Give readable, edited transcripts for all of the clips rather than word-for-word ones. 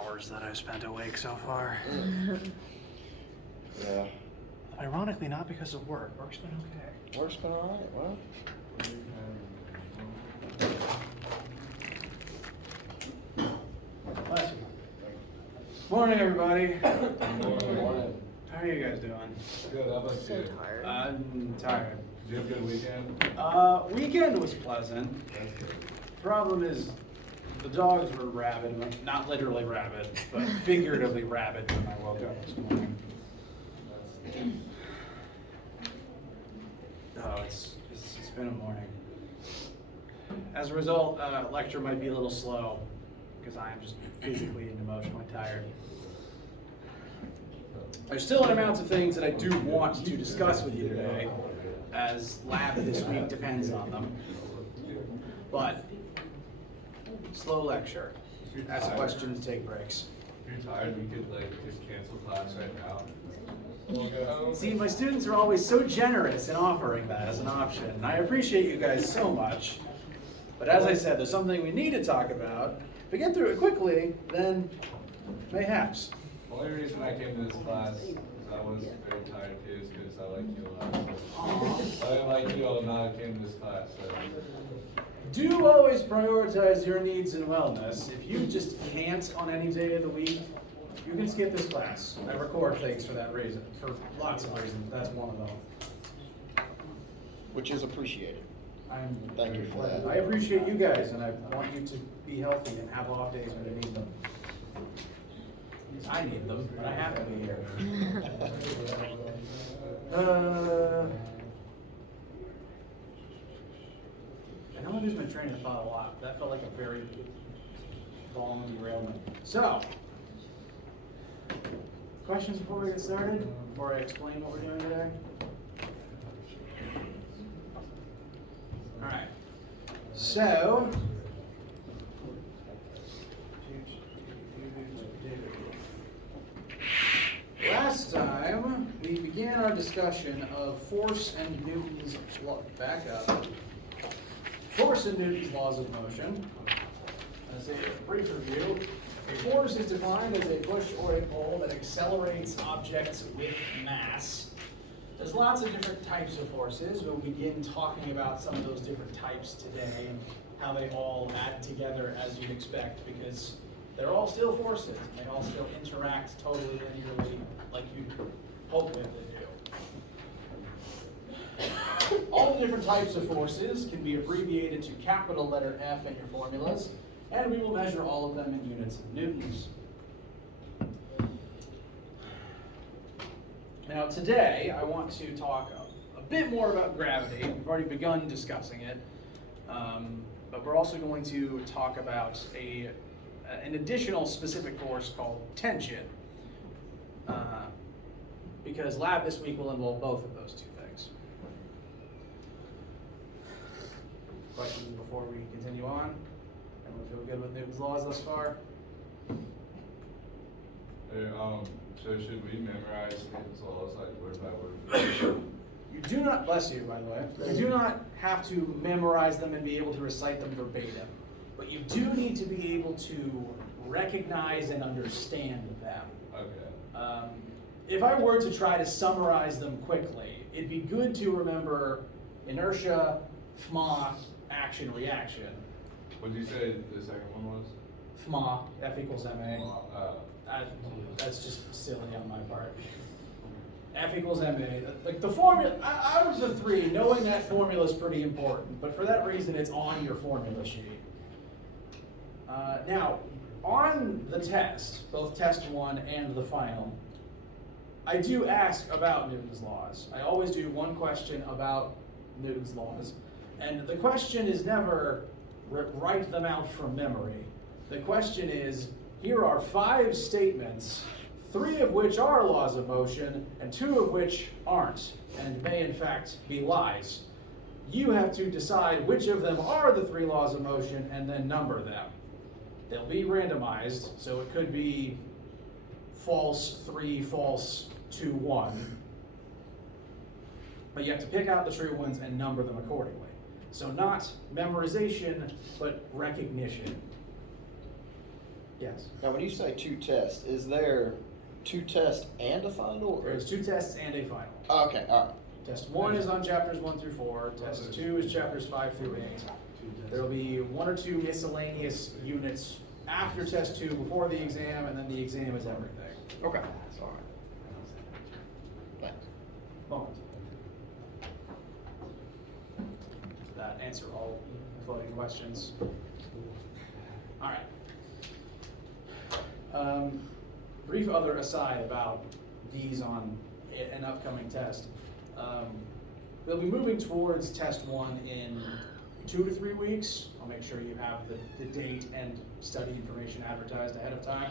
hours that I've spent awake so far. Yeah. Ironically, not because of work. Work's been okay. Work's been alright, well. Bless you. Morning, everybody. Morning. How are you guys doing? Good, how about So you? tired. I'm tired. Did you have a good weekend? Weekend was pleasant. That's good. Problem is, the dogs were rabid. Not literally rabid, but figuratively rabid when I woke up this morning. Oh, it's been a morning. As a result, lecture might be a little slow because I am just physically and emotionally tired. There's still an amount of things that I do want to discuss with you today, as lab this week depends on them. But slow lecture. Ask questions, take breaks. If you're tired, we could just cancel class right now. See, my students are always so generous in offering that as an option, and I appreciate you guys so much. But as I said, there's something we need to talk about. If we get through it quickly, then mayhaps. The only reason I came to this class is I was very tired too, is because I like you a lot. I didn't like you all, now I came to this class. So. Do always prioritize your needs and wellness. If you just can't on any day of the week, you can skip this class. I record things for that reason, for lots of reasons. That's one of them. Which is appreciated. Thank you for that. I appreciate you guys, and I want you to be healthy and have off days when you need them. I need them, but I have to be here. I know I lose my train of thought a lot. That felt like a very long derailment. So, questions before we get started? Before I explain what we're doing today? All right. So, last time we began our discussion of force and Newton's law. Back up. Force and Newton's laws of motion. As a brief review, a force is defined as a push or a pull that accelerates objects with mass. There's lots of different types of forces. We'll begin talking about some of those different types today and how they all add together as you'd expect, because they're all still forces. And they all still interact totally linearly like you'd hope that they do. All the different types of forces can be abbreviated to capital letter F in your formulas, and we will measure all of them in units of newtons. Now today, I want to talk a bit more about gravity. We've already begun discussing it, but we're also going to talk about an additional specific force called tension, because lab this week will involve both of those two things. Questions before we continue on? Everyone feel good with Newton's laws thus far? Hey, so should we memorize Newton's laws like word by word? You do not, bless you by the way, you do not have to memorize them and be able to recite them verbatim, but you do need to be able to recognize and understand them. Okay. If I were to try to summarize them quickly, it'd be good to remember inertia, FMA, action, reaction. What did you say the second one was? FMA, F equals MA. That's just silly on my part. F equals MA. Like the formula, out of the three, knowing that formula is pretty important, but for that reason, it's on your formula sheet. Now, on the test, both test one and the final, I do ask about Newton's laws. I always do one question about Newton's laws, and the question is never write them out from memory. The question is, here are 5 statements, 3 of which are laws of motion, and 2 of which aren't, and may in fact be lies. You have to decide which of them are the 3 laws of motion and then number them. They'll be randomized, so it could be false 3, false 2, 1. But you have to pick out the true ones and number them accordingly. So not memorization, but recognition. Yes. Now, when you say 2 tests, is there 2 tests and a final? There's 2 tests and a final. Okay, all right. Test 1 is on chapters 1 through 4. Test 2 is chapters 5 through 8. There will be 1 or 2 miscellaneous units after test 2 before the exam, and then the exam is everything. Okay. All right. Thanks. Moment. Does that answer all floating questions? All right. Brief other aside about these on an upcoming test. We'll be moving towards test 1 in 2 to 3 weeks. I'll make sure you have the date and study information advertised ahead of time.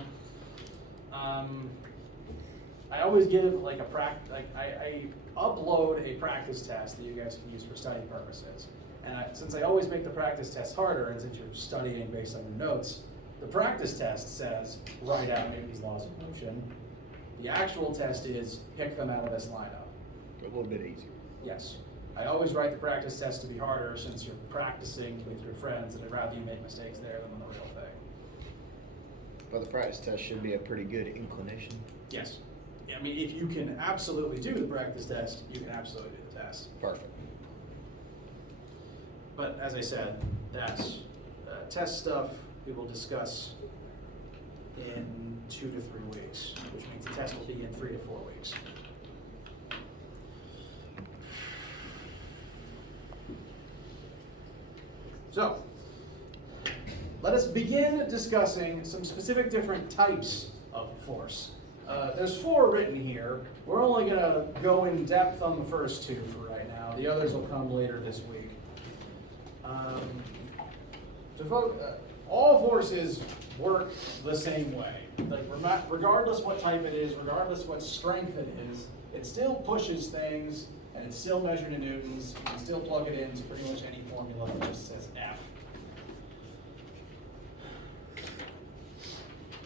I always give like I upload a practice test that you guys can use for study purposes. And since I always make the practice test harder, and since you're studying based on your notes, the practice test says write out Newton's laws of motion. The actual test is pick them out of this lineup. A little bit easier. Yes. I always write the practice test to be harder since you're practicing with your friends, and I'd rather you make mistakes there than on the real thing. But the practice test should be a pretty good inclination. Yes. I mean, if you can absolutely do the practice test, you can absolutely do the test. Perfect. But as I said, that's test stuff we will discuss in 2 to 3 weeks, which means the test will be in 3 to 4 weeks. So, let us begin discussing some specific different types of force. There's 4 written here. We're only going to go in depth on the first 2 for right now. The others will come later this week. All forces work the same way. Like, regardless what type it is, regardless what strength it is, it still pushes things, and it's still measured in newtons. You can still plug it into pretty much any formula that just says F.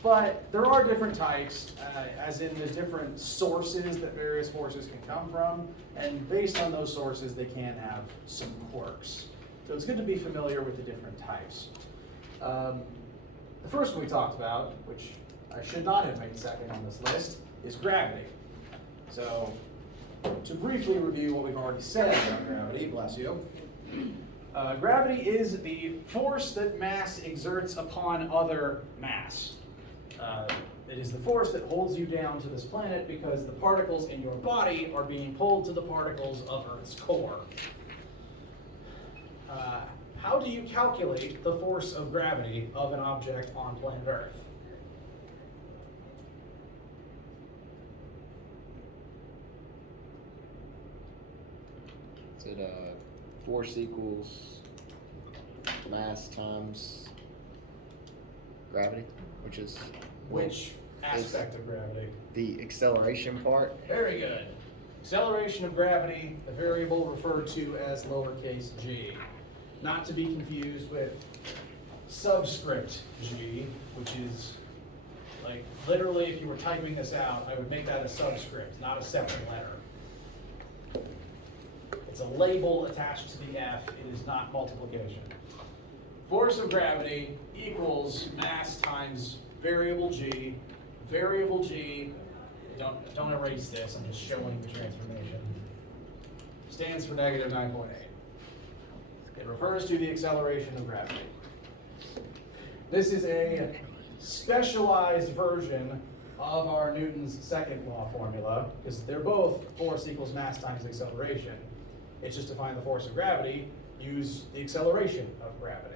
But there are different types, as in there's different sources that various forces can come from, and based on those sources, they can have some quirks. So it's good to be familiar with the different types. The first one we talked about, which I should not have made second on this list, is gravity. So to briefly review what we've already said about gravity, bless you. Gravity is the force that mass exerts upon other mass. It is the force that holds you down to this planet because the particles in your body are being pulled to the particles of Earth's core. How do you calculate the force of gravity of an object on planet Earth? Is it force equals mass times gravity, which is Which aspect of gravity? the acceleration part? Very good. Acceleration of gravity, a variable referred to as lowercase g. Not to be confused with subscript g, which is like literally if you were typing this out, I would make that a subscript, not a separate letter. It's a label attached to the F, it is not multiplication. Force of gravity equals mass times variable g. Variable g, don't erase this, I'm just showing the transformation, stands for negative 9.8. It refers to the acceleration of gravity. This is a specialized version of our Newton's second law formula, because they're both force equals mass times acceleration. It's just to find the force of gravity, use the acceleration of gravity.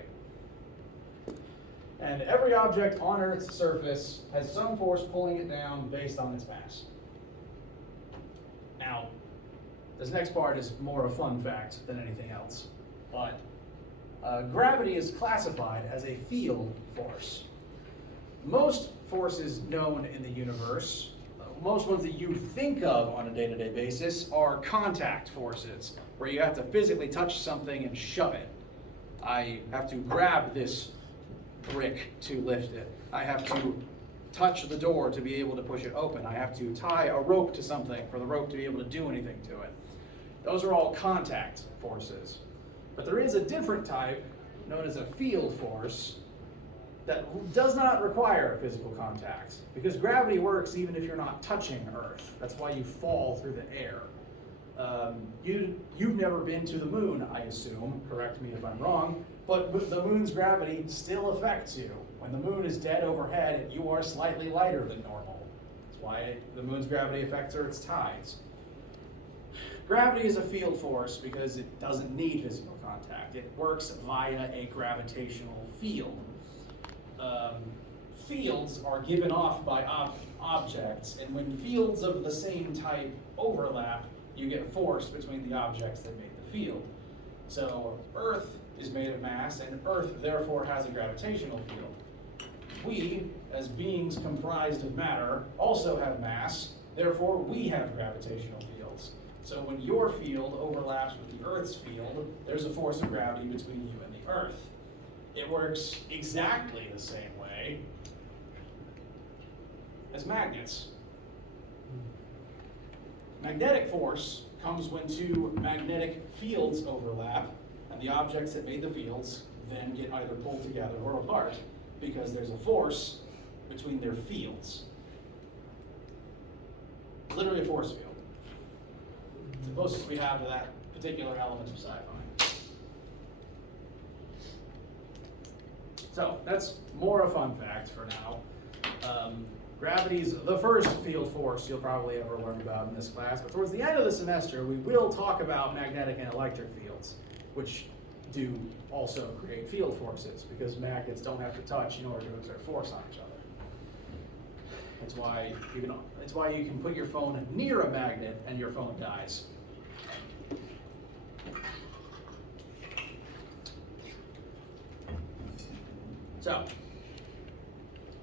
And every object on Earth's surface has some force pulling it down based on its mass. Now, this next part is more a fun fact than anything else, but gravity is classified as a field force. Most forces known in the universe, most ones that you think of on a day-to-day basis, are contact forces, where you have to physically touch something and shove it. I have to grab this brick to lift it. I have to touch the door to be able to push it open. I have to tie a rope to something for the rope to be able to do anything to it. Those are all contact forces. But there is a different type known as a field force, that does not require physical contact, because gravity works even if you're not touching Earth. That's why you fall through the air. You've never been to the moon, I assume, correct me if I'm wrong, but the moon's gravity still affects you. When the moon is dead overhead, you are slightly lighter than normal. That's why the moon's gravity affects Earth's tides. Gravity is a field force because it doesn't need physical contact. It works via a gravitational field. Fields are given off by objects, and when fields of the same type overlap, you get force between the objects that make the field. So Earth is made of mass, and Earth therefore has a gravitational field. We, as beings comprised of matter, also have mass, therefore we have gravitational fields. So when your field overlaps with the Earth's field, there's a force of gravity between you and the Earth. It works exactly the same way as magnets. Magnetic force comes when two magnetic fields overlap, and the objects that made the fields then get either pulled together or apart because there's a force between their fields. It's literally a force field. It's the closest we have to that particular element of sci-fi. So that's more a fun fact for now. Gravity's the first field force you'll probably ever learn about in this class, but towards the end of the semester, we will talk about magnetic and electric fields, which do also create field forces, because magnets don't have to touch in order to exert force on each other. That's why you can put your phone near a magnet and your phone dies. So,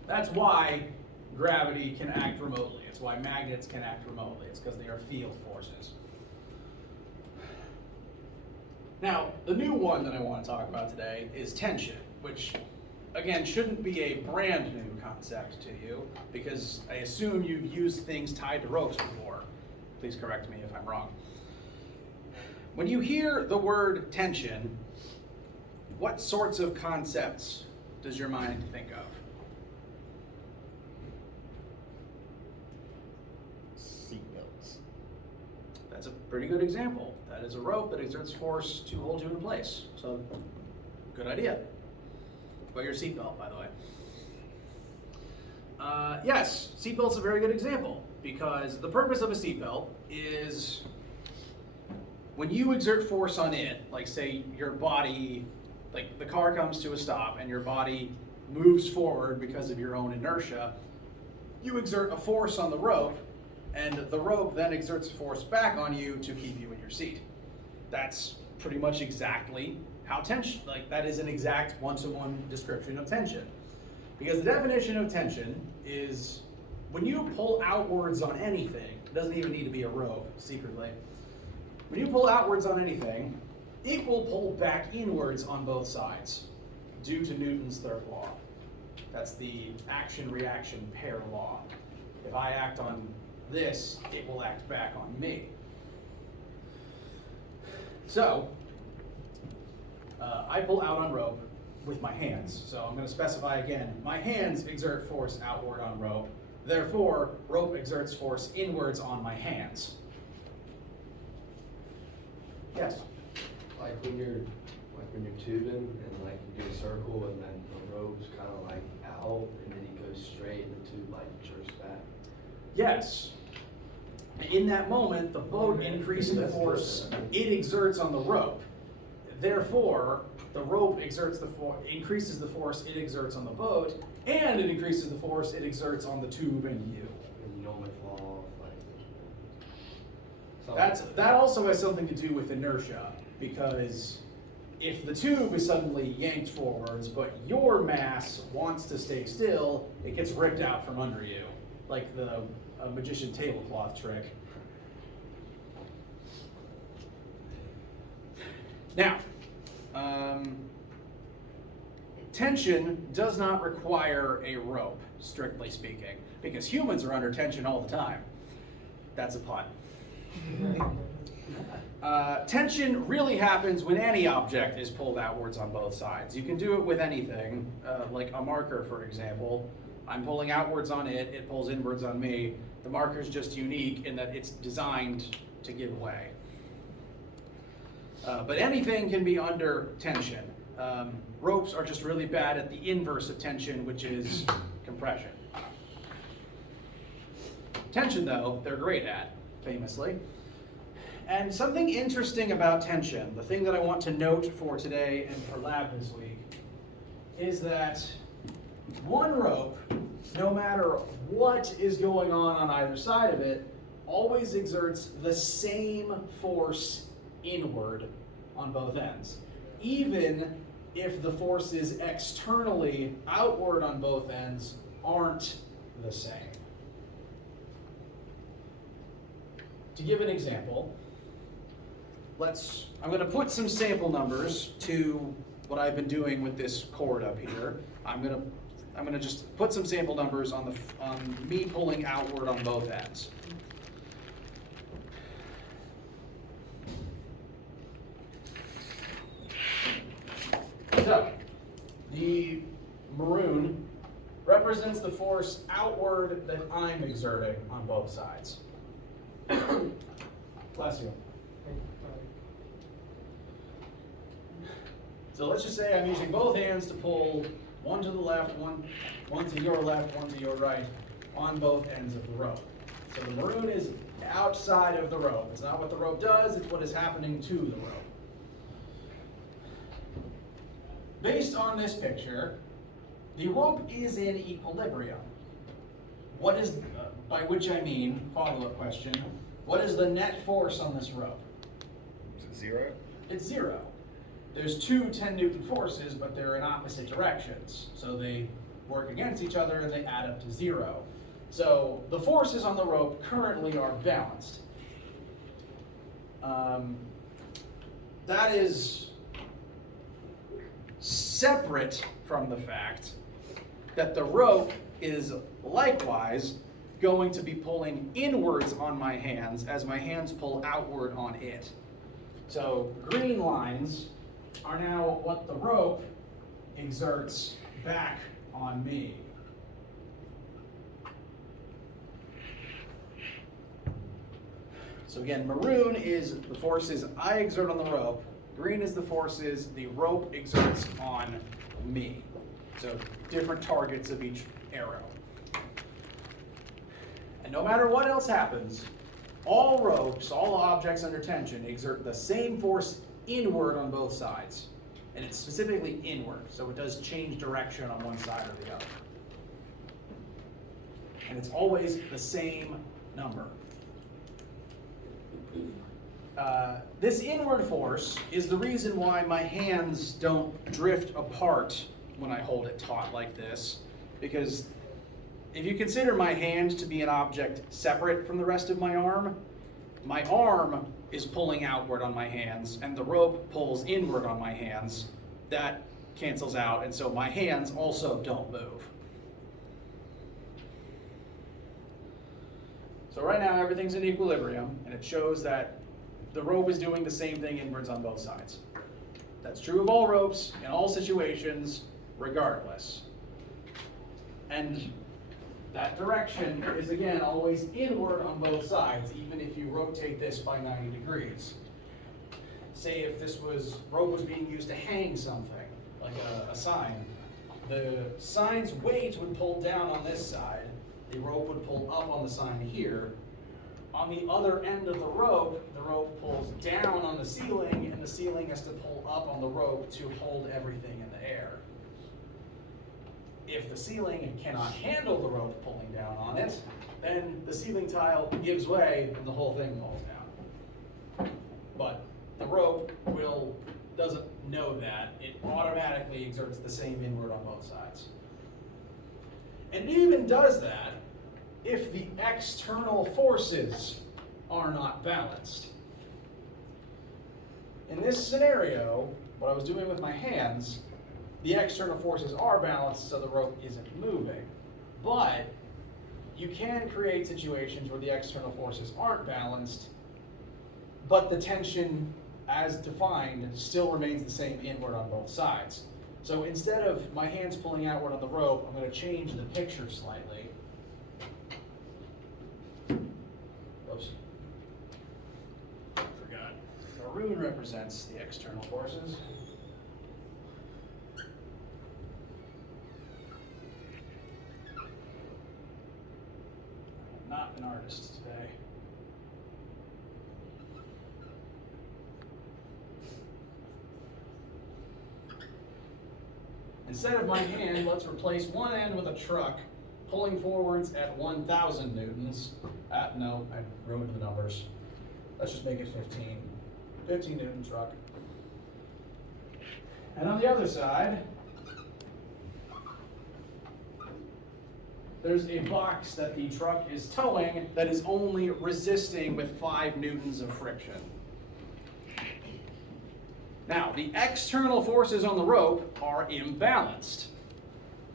that's why gravity can act remotely. It's why magnets can act remotely. It's because they are field forces. Now, the new one that I want to talk about today is tension, which, again, shouldn't be a brand new concept to you, because I assume you've used things tied to ropes before. Please correct me if I'm wrong. When you hear the word tension, what sorts of concepts does your mind think of? Seatbelts. That's a pretty good example. That is a rope that exerts force to hold you in place. So, good idea. Wear your seatbelt, by the way. Yes, seatbelt's a very good example, because the purpose of a seatbelt is when you exert force on it, like say your body, like the car comes to a stop and your body moves forward because of your own inertia, you exert a force on the rope, and the rope then exerts force back on you to keep you in your seat. That's pretty much exactly how tension, like that is an exact one-to-one description of tension. Because the definition of tension is when you pull outwards on anything, it doesn't even need to be a rope, secretly. When you pull outwards on anything, it will pull back inwards on both sides, due to Newton's third law. That's the action-reaction pair law. If I act on this, it will act back on me. So, I pull out on rope with my hands. So I'm going to specify again, my hands exert force outward on rope. Therefore, rope exerts force inwards on my hands. Yes? Like when you're tubing and like you do a circle and then the rope's kind of like out and then he goes straight and the tube like jerks back. Yes. In that moment, the boat increases the force it exerts on the rope. Therefore, the rope increases the force it exerts on the boat, and it increases the force it exerts on the tube and you. And you normally fall off like. That also has something to do with inertia, because if the tube is suddenly yanked forwards, but your mass wants to stay still, it gets ripped out from under you, like the magician tablecloth trick. Now, tension does not require a rope, strictly speaking, because humans are under tension all the time. That's a pun. Tension really happens when any object is pulled outwards on both sides. You can do it with anything, like a marker, for example. I'm pulling outwards on it, it pulls inwards on me. The marker is just unique in that it's designed to give way. But anything can be under tension. Ropes are just really bad at the inverse of tension, which is compression. Tension, though, they're great at, famously. And something interesting about tension, the thing that I want to note for today and for lab this week, is that one rope, no matter what is going on either side of it, always exerts the same force inward on both ends. Even if the forces externally outward on both ends aren't the same. To give an example, I'm going to put some sample numbers to what I've been doing with this cord up here. I'm going to just put some sample numbers on me pulling outward on both ends. So, the maroon represents the force outward that I'm exerting on both sides. Bless you. So let's just say I'm using both hands to pull one to the left, one to your left, one to your right, on both ends of the rope. So the maroon is outside of the rope. It's not what the rope does, it's what is happening to the rope. Based on this picture, the rope is in equilibrium. What is, by which I mean, follow-up question, what is the net force on this rope? Is it 0? It's 0. There's two 10-Newton forces, but they're in opposite directions. So they work against each other and they add up to 0. So the forces on the rope currently are balanced. That is separate from the fact that the rope is likewise going to be pulling inwards on my hands as my hands pull outward on it. So green lines are now what the rope exerts back on me. So again, maroon is the forces I exert on the rope. Green is the forces the rope exerts on me. So different targets of each arrow. And no matter what else happens, all ropes, all objects under tension exert the same force inward on both sides. And it's specifically inward, so it does change direction on one side or the other. And it's always the same number. This inward force is the reason why my hands don't drift apart when I hold it taut like this, because if you consider my hand to be an object separate from the rest of my arm is pulling outward on my hands, and the rope pulls inward on my hands. That cancels out, and so my hands also don't move. So right now everything's in equilibrium, and it shows that the rope is doing the same thing inwards on both sides. That's true of all ropes, in all situations, regardless. And that direction is, again, always inward on both sides, even if you rotate this by 90 degrees. Say if this rope was being used to hang something, like a sign, the sign's weight would pull down on this side, the rope would pull up on the sign here. On the other end of the rope pulls down on the ceiling, and the ceiling has to pull up on the rope to hold everything in the air. If the ceiling cannot handle the rope pulling down on it, then the ceiling tile gives way and the whole thing falls down. But the rope doesn't know that. It automatically exerts the same inward on both sides. And it even does that if the external forces are not balanced. In this scenario, what I was doing with my hands, the external forces are balanced, so the rope isn't moving. But you can create situations where the external forces aren't balanced, but the tension as defined still remains the same inward on both sides. So instead of my hands pulling outward on the rope, I'm going to change the picture slightly. Oops. Forgot. Maroon represents the external forces. I'm not an artist today. Instead of my hand, let's replace one end with a truck, pulling forwards at 1,000 newtons. No, I ruined the numbers. Let's just make it 15. 15 newton truck. And on the other side, there's a box that the truck is towing that is only resisting with 5 newtons of friction. Now, the external forces on the rope are imbalanced.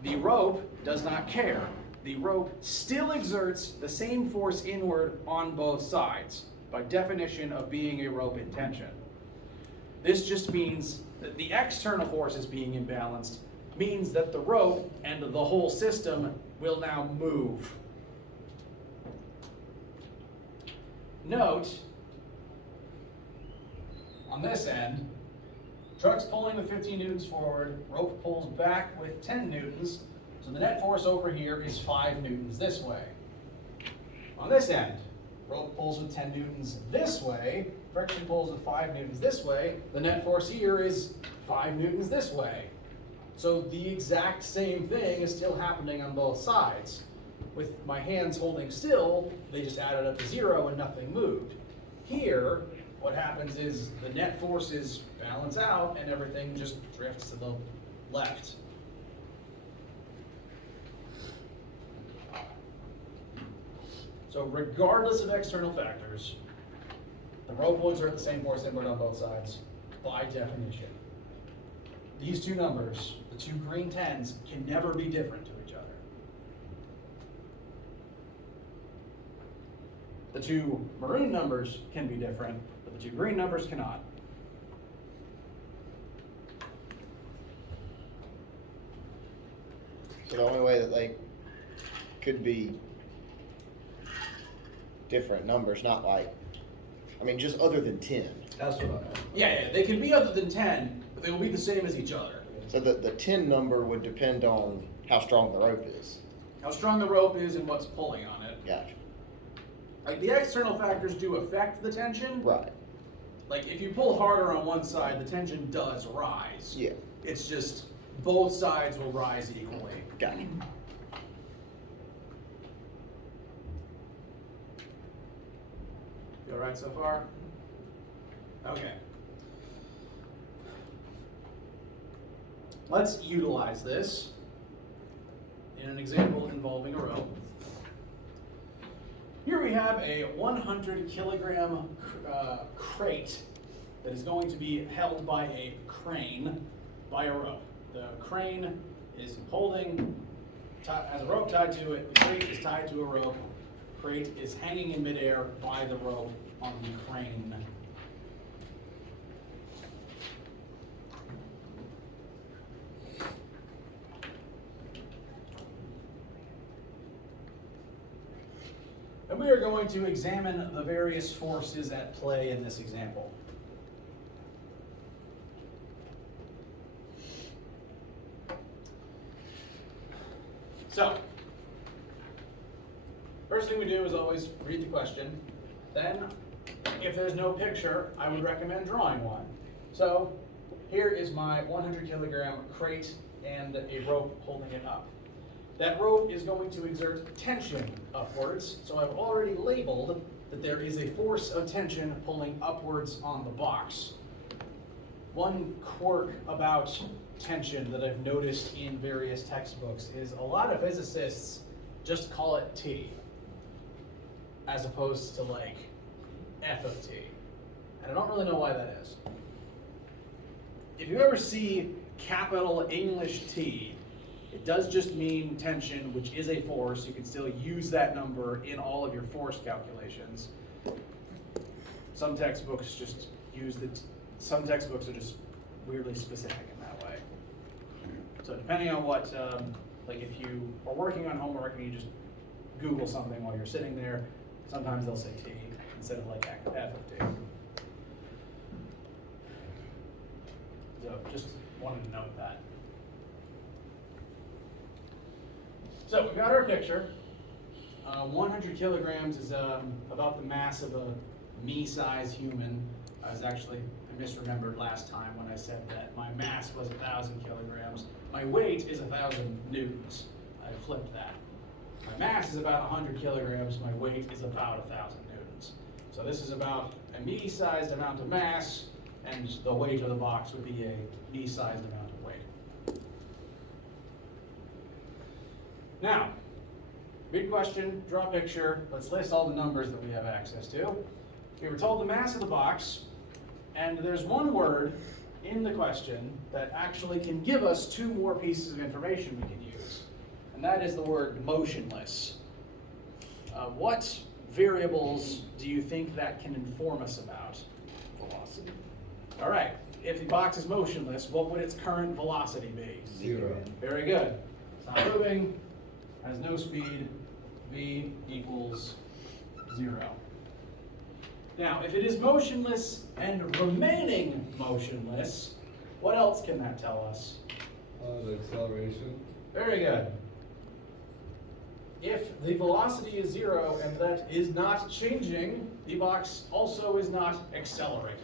The rope does not care. The rope still exerts the same force inward on both sides, by definition of being a rope in tension. This just means that the external forces being imbalanced means that the rope and the whole system will now move. Note, on this end, truck's pulling with 15 newtons forward, rope pulls back with 10 newtons, so the net force over here is 5 newtons this way. On this end, rope pulls with 10 newtons this way, friction pulls with 5 newtons this way, the net force here is 5 newtons this way. So the exact same thing is still happening on both sides. With my hands holding still, they just added up to 0 and nothing moved. Here, what happens is the net forces balance out and everything just drifts to the left. So regardless of external factors, the rope will exert the same force inward on both sides by definition. These two numbers, the two green 10s, can never be different to each other. The two maroon numbers can be different, but the two green numbers cannot. So the only way that they could be different numbers, not like, I mean, just other than 10. That's what Yeah, they can be other than 10, but they will be the same as each other. So the 10 number would depend on how strong the rope is. How strong the rope is and what's pulling on it. Gotcha. Like, the external factors do affect the tension. Right. Like, if you pull harder on one side, the tension does rise. Yeah. It's just both sides will rise equally. Gotcha. You all right so far? Okay. Let's utilize this in an example involving a rope. Here we have a 100 kilogram crate that is going to be held by a crane by a rope. The crane is holding, has a rope tied to it, the crate is tied to a rope, the crate is hanging in midair by the rope on the crane. And we are going to examine the various forces at play in this example. So, first thing we do is always read the question. Then, if there's no picture, I would recommend drawing one. So, here is my 100 kilogram crate and a rope holding it up. That rope is going to exert tension upwards, so I've already labeled that there is a force of tension pulling upwards on the box. One quirk about tension that I've noticed in various textbooks is a lot of physicists just call it T, as opposed to like F of T. And I don't really know why that is. If you ever see capital English T, it does just mean tension, which is a force. You can still use that number in all of your force calculations. Some textbooks just use some textbooks are just weirdly specific in that way. So depending on what, like if you are working on homework and you just Google something while you're sitting there, sometimes they'll say T instead of like F of T. So just wanted to note that. So we've got our picture. 100 kilograms is about the mass of a me-sized human. I misremembered last time when I said that my mass was 1,000 kilograms. My weight is 1,000 newtons. I flipped that. My mass is about 100 kilograms. My weight is about 1,000 newtons. So this is about a me-sized amount of mass, and the weight of the box would be a me-sized amount of weight. Now, big question, draw a picture. Let's list all the numbers that we have access to. We were told the mass of the box, and there's one word in the question that actually can give us two more pieces of information we can use, and that is the word motionless. What variables do you think that can inform us about? Velocity. All right, if the box is motionless, what would its current velocity be? 0. Very good. It's not moving, has no speed, v equals 0. Now, if it is motionless and remaining motionless, what else can that tell us? The acceleration. Very good. If the velocity is 0 and that is not changing, the box also is not accelerating.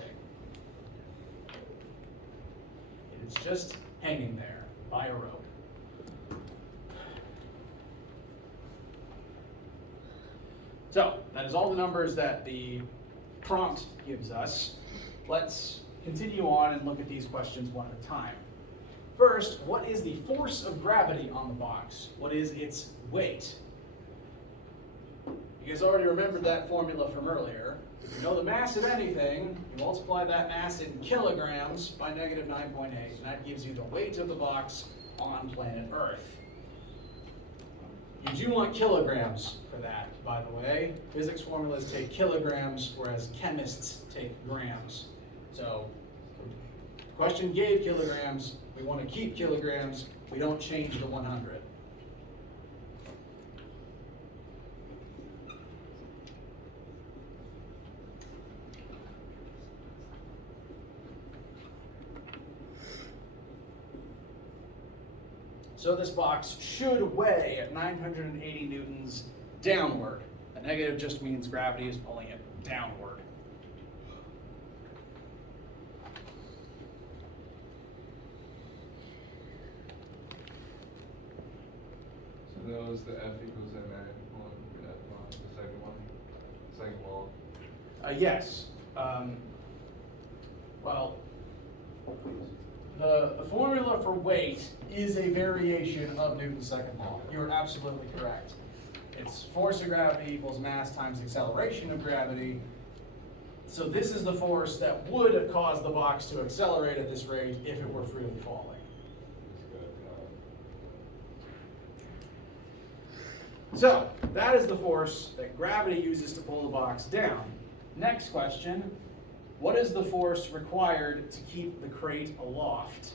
It's just hanging there by a rope. So, that is all the numbers that the prompt gives us. Let's continue on and look at these questions one at a time. First, what is the force of gravity on the box? What is its weight? You guys already remembered that formula from earlier. If you know the mass of anything, you multiply that mass in kilograms by negative 9.8, and that gives you the weight of the box on planet Earth. You do want kilograms for that, by the way. Physics formulas take kilograms, whereas chemists take grams. So, the question gave kilograms. We want to keep kilograms. We don't change the 100. So this box should weigh at 980 newtons downward. A negative just means gravity is pulling it downward. So that was the F equals MA one, that one, the second one, second law. Yes. Well, the formula for weight is a variation of Newton's second law. You're absolutely correct. It's force of gravity equals mass times acceleration of gravity. So this is the force that would cause the box to accelerate at this rate if it were freely falling. So that is the force that gravity uses to pull the box down. Next question, what is the force required to keep the crate aloft?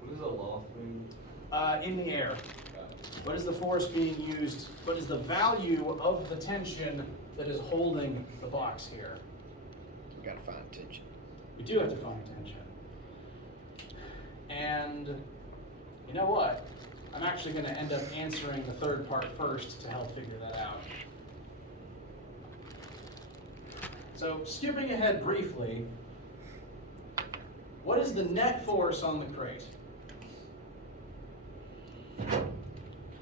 What does a loft mean? In the air. What is the force being used? What is the value of the tension that is holding the box here? We gotta find tension. We do have to find tension. And you know what? I'm actually going to end up answering the third part first to help figure that out. So skipping ahead briefly, what is the net force on the crate?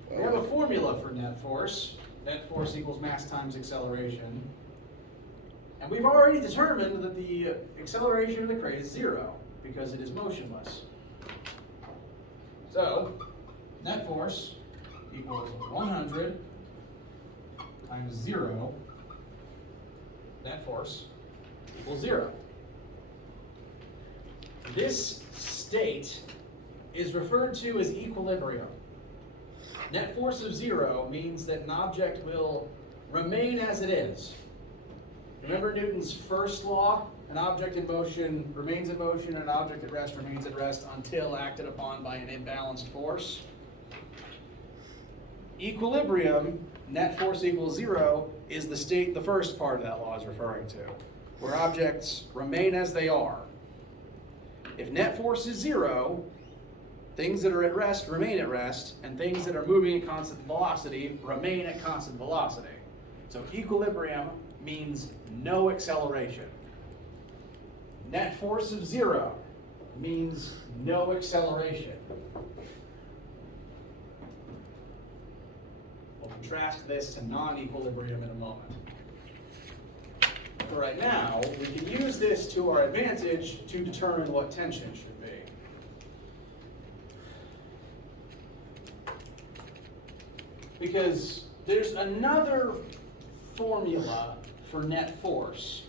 We have a formula for net force. Net force equals mass times acceleration. And we've already determined that the acceleration of the crate is 0 because it is motionless. So, net force equals 100 times 0. Net force equals 0. This state is referred to as equilibrium. Net force of 0 means that an object will remain as it is. Remember Newton's first law? An object in motion remains in motion, and an object at rest remains at rest until acted upon by an imbalanced force. Equilibrium, net force equals 0, is the first part of that law is referring to, where objects remain as they are. If net force is 0, things that are at rest remain at rest, and things that are moving at constant velocity remain at constant velocity. So equilibrium means no acceleration. Net force of 0 means no acceleration. We'll contrast this to non-equilibrium in a moment. For right now, we can use this to our advantage to determine what tension should be. Because there's another formula for net force.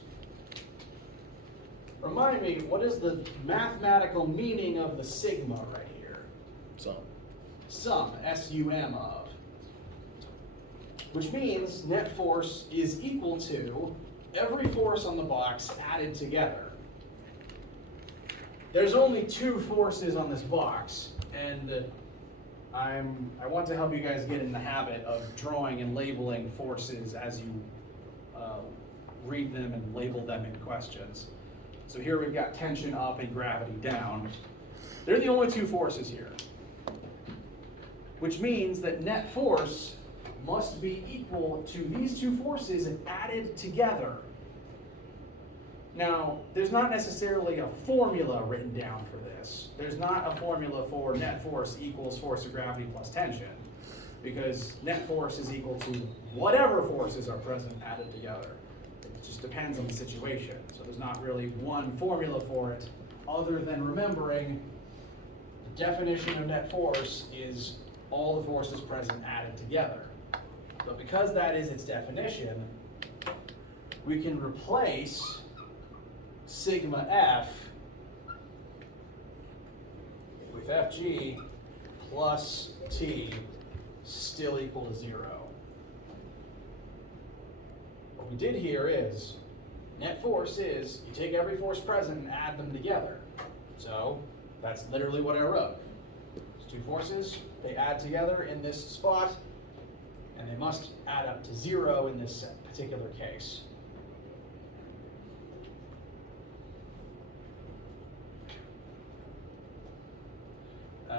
Remind me, what is the mathematical meaning of the sigma right here? Sum. Sum, S-U-M of. Which means net force is equal to every force on the box added together. There's only 2 forces on this box, and I want to help you guys get in the habit of drawing and labeling forces as you read them and label them in questions. So here we've got tension up and gravity down. They're the only 2 forces here, which means that net force must be equal to these 2 forces added together. Now, there's not necessarily a formula written down for this. There's not a formula for net force equals force of gravity plus tension, because net force is equal to whatever forces are present added together. It just depends on the situation. So there's not really one formula for it, other than remembering the definition of net force is all the forces present added together. But because that is its definition, we can replace sigma F with Fg plus T still equal to 0. What we did here is, net force is, you take every force present and add them together. So that's literally what I wrote. It's 2 forces, they add together in this spot, and they must add up to 0 in this particular case.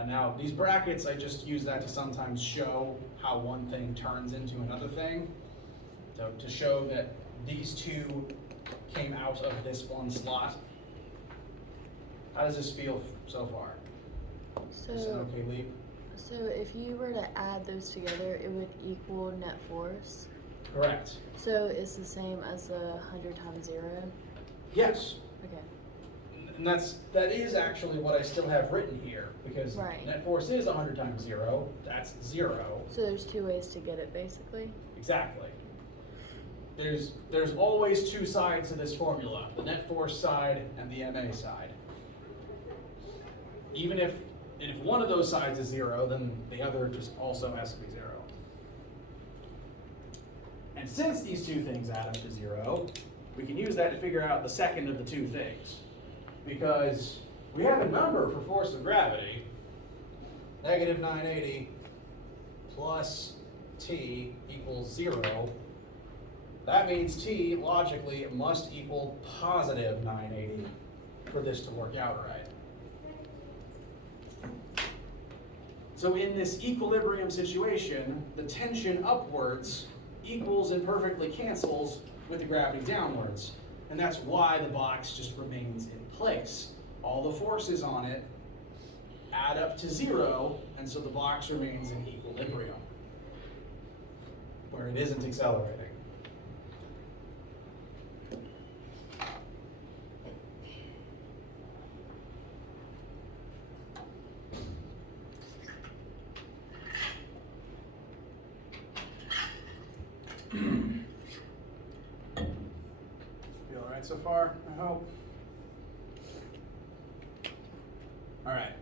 Now, these brackets, I just use that to sometimes show how one thing turns into another thing. So to show that these 2 came out of this one slot. How does this feel so far? Is this an okay leap? So if you were to add those together, it would equal net force. Correct. So it's the same as the 100 times 0? Yes. Okay. And that is actually what I still have written here, because Right. net force is 100 times 0, that's 0. So there's 2 ways to get it, basically? Exactly. There's always 2 sides to this formula, the net force side and the MA side. Even if one of those sides is 0, then the other just also has to be 0. And since these 2 things add up to 0, we can use that to figure out the second of the 2 things. Because we have a number for force of gravity, negative 980 plus T equals 0. That means T, logically, must equal positive 980 for this to work out right. So in this equilibrium situation, the tension upwards equals and perfectly cancels with the gravity downwards. And that's why the box just remains in place. All the forces on it add up to 0, and so the box remains in equilibrium, where it isn't accelerating. Feel all right so far, I hope? All right.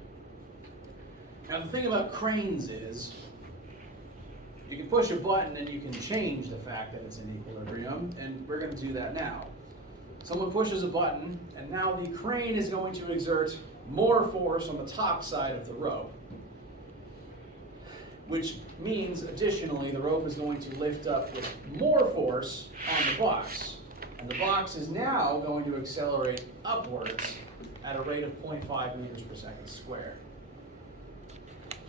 Now the thing about cranes is, You can push a button and you can change the fact that it's in equilibrium, and we're going to do that now. Someone pushes a button, and now the crane is going to exert more force on the top side of the rope, which means additionally the rope is going to lift up with more force on the box. And the box is now going to accelerate upwards at a rate of 0.5 meters per second squared.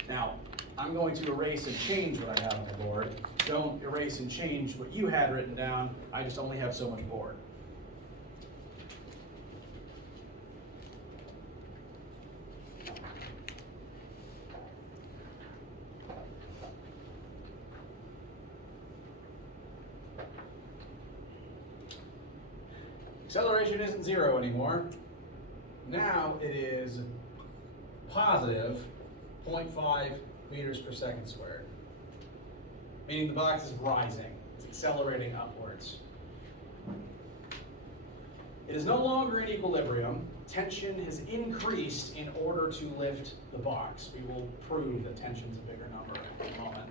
Now, I'm going to erase and change what I have on the board. Don't erase and change what you had written down. I just only have so much board. Acceleration isn't 0 anymore. Now it is positive 0.5 meters per second squared. Meaning the box is rising, it's accelerating upwards. It is no longer in equilibrium. Tension has increased in order to lift the box. We will prove that tension's a bigger number in a moment.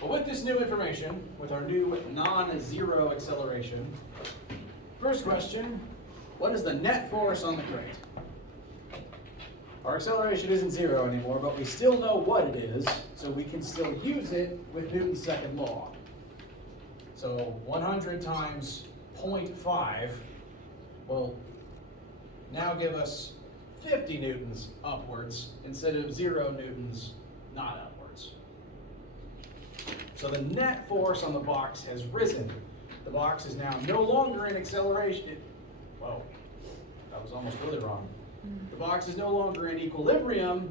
But with this new information, with our new non-zero acceleration, first question, what is the net force on the crate? Our acceleration isn't 0 anymore, but we still know what it is, so we can still use it with Newton's second law. So 100 times 0.5 will now give us 50 newtons upwards instead of 0 newtons not upwards. So the net force on the box has risen. The box is now no longer in acceleration. Whoa, that was almost really wrong. The box is no longer in equilibrium,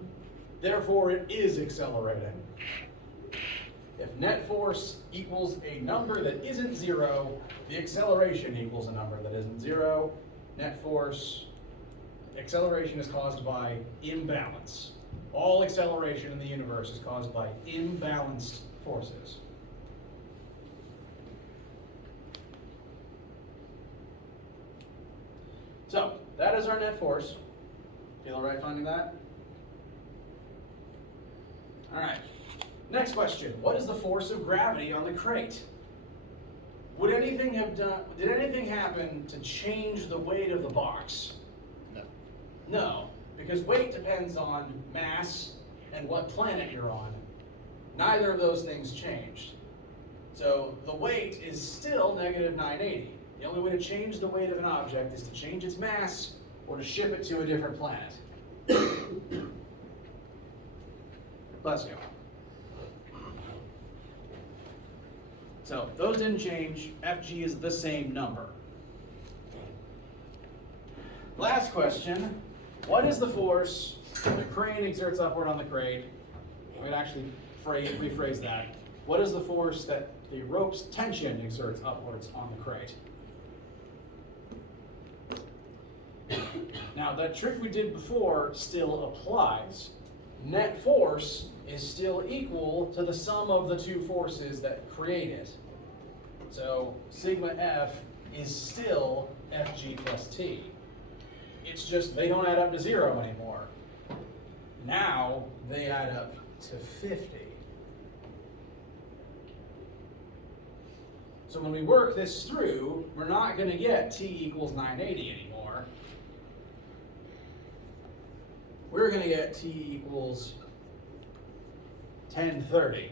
therefore it is accelerating. If net force equals a number that isn't 0, the acceleration equals a number that isn't 0. Net force, acceleration is caused by imbalance. All acceleration in the universe is caused by imbalanced forces. So, that is our net force. Feel all right finding that? All right. Next question. What is the force of gravity on the crate? Did anything happen to change the weight of the box? No. No, because weight depends on mass and what planet you're on. Neither of those things changed. So the weight is still negative 980. The only way to change the weight of an object is to change its mass or to ship it to a different planet. Bless you. So those didn't change. FG is the same number. Last question. What is the force the crane exerts upward on the crate? We can actually rephrase that. What is the force that the rope's tension exerts upwards on the crate? Now, that trick we did before still applies. Net force is still equal to the sum of the two forces that create it. So, sigma F is still Fg plus T. It's just they don't add up to 0 anymore. Now, they add up to 50. So when we work this through, we're not going to get T equals 980 anymore. We're going to get T equals 1030.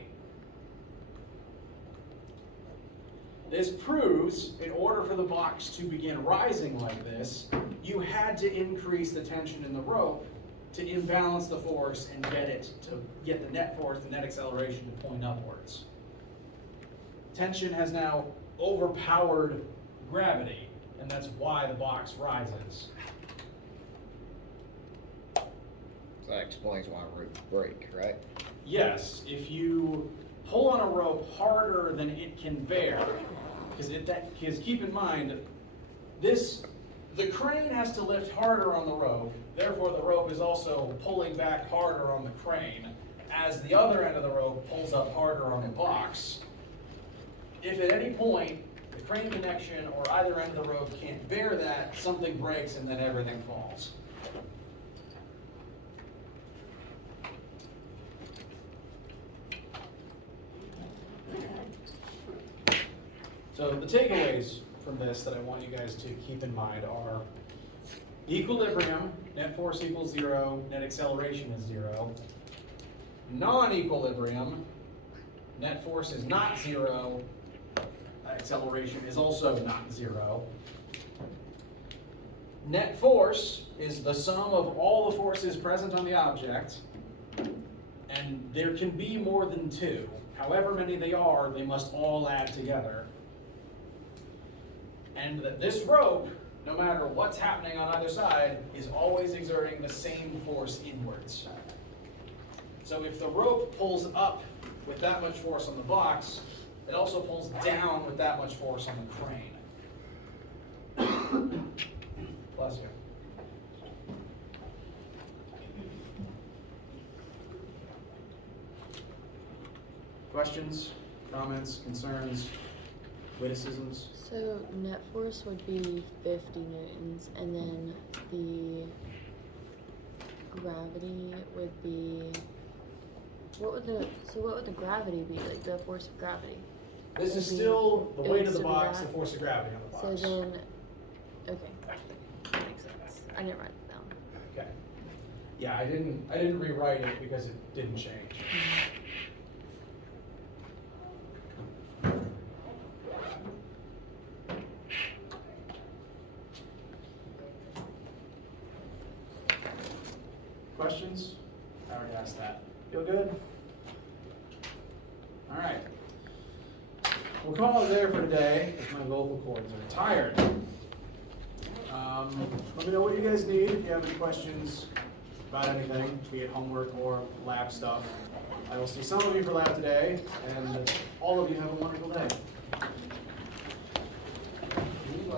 This proves, in order for the box to begin rising like this, you had to increase the tension in the rope to imbalance the force and get the net force, the net acceleration to point upwards. Tension has now overpowered gravity, and that's why the box rises. So that explains why ropes break, right? Yes, if you pull on a rope harder than it can bear, because keep in mind, the crane has to lift harder on the rope, therefore the rope is also pulling back harder on the crane, as the other end of the rope pulls up harder on the box. If at any point the crane connection or either end of the rope can't bear that, something breaks and then everything falls. So the takeaways from this that I want you guys to keep in mind are equilibrium, net force equals 0, net acceleration is 0. Non-equilibrium, net force is not 0, acceleration is also not 0. Net force is the sum of all the forces present on the object, and there can be more than two. However many they are, they must all add together. And that this rope, no matter what's happening on either side, is always exerting the same force inwards. So if the rope pulls up with that much force on the box, it also pulls down with that much force on the crane. Bless you. Questions, comments, concerns, witticisms? So net force would be 50 newtons, and then the gravity would be, what would the gravity be, like the force of gravity? This is It'd be- still the it weight would of the still be box, that? the force of gravity on the box. So then, okay, that makes sense. I didn't write it down. Okay. Yeah, I didn't rewrite it because it didn't change. Questions? I already asked that. Feel good? All right. We'll call it there for today, because my vocal cords are tired. Let me know what you guys need if you have any questions about anything, be it homework or lab stuff. I will see some of you for lab today, and all of you have a wonderful day. Can you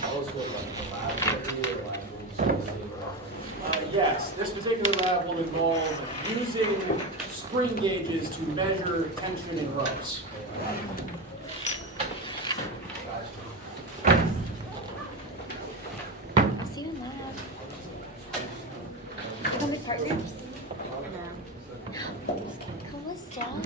tell us what the lab area or lab rooms are? Yes, this particular lab will involve using spring gauges to measure tension in ropes. I've seen in lab. Come with partners? No. Come with John.